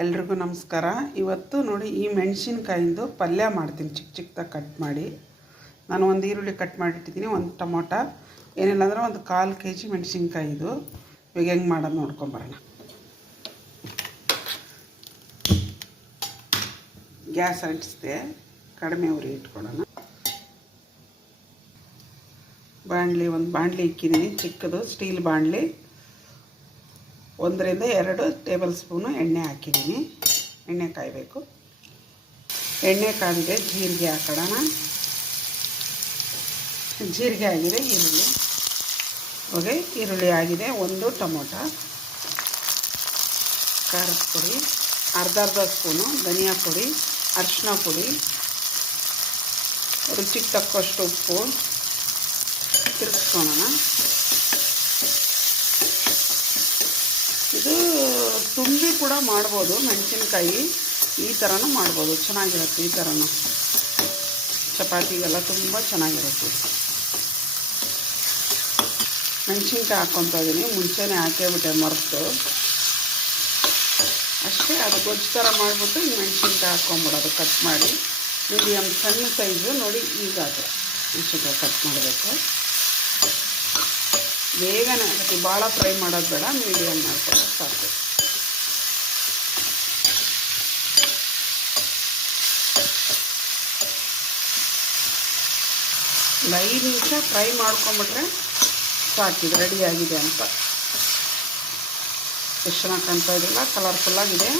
ಎಲ್ರಿಗೂ ನಮಸ್ಕಾರ. ಇವತ್ತು ನೋಡಿ ಈ ಮೆಣಸಿನಕಾಯಿಂದು ಪಲ್ಯ ಮಾಡ್ತೀನಿ. ಚಿಕ್ಕ ಚಿಕ್ಕದಾಗಿ ಕಟ್ ಮಾಡಿ ನಾನು ಒಂದು ಈರುಳ್ಳಿ ಕಟ್ ಮಾಡಿಟ್ಟಿದ್ದೀನಿ, ಒಂದು ಟೊಮೊಟೊ, ಏನಿಲ್ಲ ಅಂದರೆ ಒಂದು 1/4 kg ಮೆಣಸಿನ್ಕಾಯಿ. ಇದು ಇವಾಗ ಹೆಂಗೆ ಮಾಡೋದು ನೋಡ್ಕೊಂಬರೋಣ. ಗ್ಯಾಸ್ ಅಂಟಿಸಿದೆ, ಕಡಿಮೆ ಉರಿ ಇಟ್ಕೊಳ್ಳೋಣ. ಒಂದು ಬಾಣಲಿ ಇಕ್ಕಿದ್ದೀನಿ, ಚಿಕ್ಕದು ಸ್ಟೀಲ್ ಬಾಣಲಿ. 1 ರಿಂದ 2 ಟೇಬಲ್ ಸ್ಪೂನು ಎಣ್ಣೆ ಹಾಕಿದ್ದೀನಿ. ಎಣ್ಣೆ ಕಾಯಬೇಕು. ಎಣ್ಣೆ ಕಾದಿದೆ, ಜೀರಿಗೆ ಹಾಕೋಣ. ಜೀರಿಗೆ ಆಗಿದೆ, ಈರುಳ್ಳಿ ಈರುಳ್ಳಿ ಆಗಿದೆ. 1 ಟೊಮೊಟೊ, ಖಾರದ ಪುಡಿ, ಅರ್ಧ ಸ್ಪೂನು ಧನಿಯಾ ಪುಡಿ, ಅರಿಶಿನ ಪುಡಿ, ರುಚಿಗೆ ತಕ್ಕಷ್ಟು ಉಪ್ಪು. ತಿರುಗಿಸ್ಕೊಳ್ಳೋಣ. ಇದು ತುಂಬಿ ಕೂಡ ಮಾಡ್ಬೋದು, ಮೆಣಸಿನ್ಕಾಯಿ ಈ ಥರನೂ ಮಾಡ್ಬೋದು, ಚೆನ್ನಾಗಿರುತ್ತೆ. ಈ ಥರನೂ ಚಪಾತಿಗೆಲ್ಲ ತುಂಬ ಚೆನ್ನಾಗಿರುತ್ತೆ. ಮೆಣಸಿನ್ಕಾಯಿ ಹಾಕ್ಕೊತಾ ಇದ್ದೀನಿ, ಮುಂಚೆನೇ ಹಾಕೇಬಿಟ್ಟೆ ಮರೆತು. ಅಷ್ಟೇ, ಅದು ಗೊಜ್ಜು ಥರ ಮಾಡಿಬಿಟ್ಟು ಈ ಮೆಣಸಿನ್ಕಾಯಿ ಹಾಕ್ಕೊಂಬಿಡೋದು ಕಟ್ ಮಾಡಿ. ಮೀಡಿಯಮ್ ಸಣ್ಣ ಸೈಜು ನೋಡಿ, ಈಗ ಅದು ಮೆಣಸಿನ್ಕಾಯಿ ಕಟ್ ಮಾಡಬೇಕು. ಬೇಗನೆ ಆಗುತ್ತೆ, ಭಾಳ ಫ್ರೈ ಮಾಡೋದು ಬೇಡ, ಮೀಡಿಯಮ್ ಮಾಡ್ಕೊಳ್ಳೋದು ಸಾಕು. ಒಂದು 5 ನಿಮಿಷ ಫ್ರೈ ಮಾಡ್ಕೊಂಬಿಟ್ರೆ ಸಾಕಿದೆ, ರೆಡಿಯಾಗಿದೆ ಅಂತ. ಎಷ್ಟು ಚೆನ್ನಾಗಿ ಕಾಣ್ತಾ ಇದೆಯಲ್ಲ, ಕಲರ್ಫುಲ್ಲಾಗಿದೆ.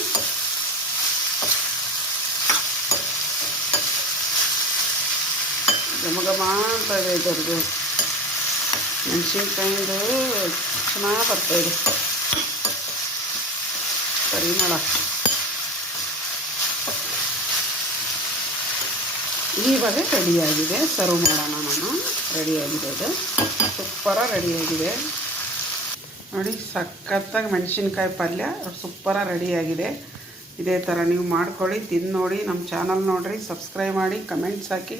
ಘಮ ಅಂತ ಇದೆ ಇದರದ್ದು. ಮೆಣಸಿನ್ಕಾಯಿಂದು ಚೆನ್ನಾಗಿ ಬರ್ತಾಯಿದೆ ಪರಿಮಳ. ಇವಾಗ ರೆಡಿಯಾಗಿದೆ, ಸರ್ವ್ ಮಾಡೋಣ. ನಾನು ರೆಡಿಯಾಗಿದೆ, ಇದು ಸೂಪರಾಗಿ ರೆಡಿಯಾಗಿದೆ ನೋಡಿ. ಸಖತ್ತಾಗಿ ಮೆಣಸಿನ್ಕಾಯಿ ಪಲ್ಯ ಸೂಪರಾಗಿ ರೆಡಿಯಾಗಿದೆ. ಇದೇ ಥರ ನೀವು ಮಾಡ್ಕೊಳ್ಳಿ, ತಿಂದು ನೋಡಿ. ನಮ್ಮ ಚಾನಲ್ ನೋಡಿರಿ, ಸಬ್ಸ್ಕ್ರೈಬ್ ಮಾಡಿ, ಕಮೆಂಟ್ಸ್ ಹಾಕಿ,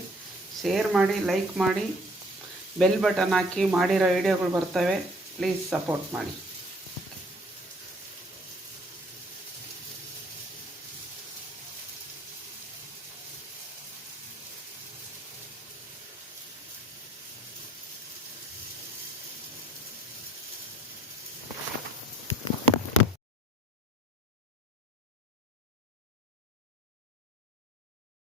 ಶೇರ್ ಮಾಡಿ, ಲೈಕ್ ಮಾಡಿ, ಬೆಲ್ ಬಟನ್ ಹಾಕಿ. ಮಾಡಿರೋ ವಿಡಿಯೋಗಳು ಬರ್ತವೆ, ಪ್ಲೀಸ್ ಸಪೋರ್ಟ್ ಮಾಡಿ.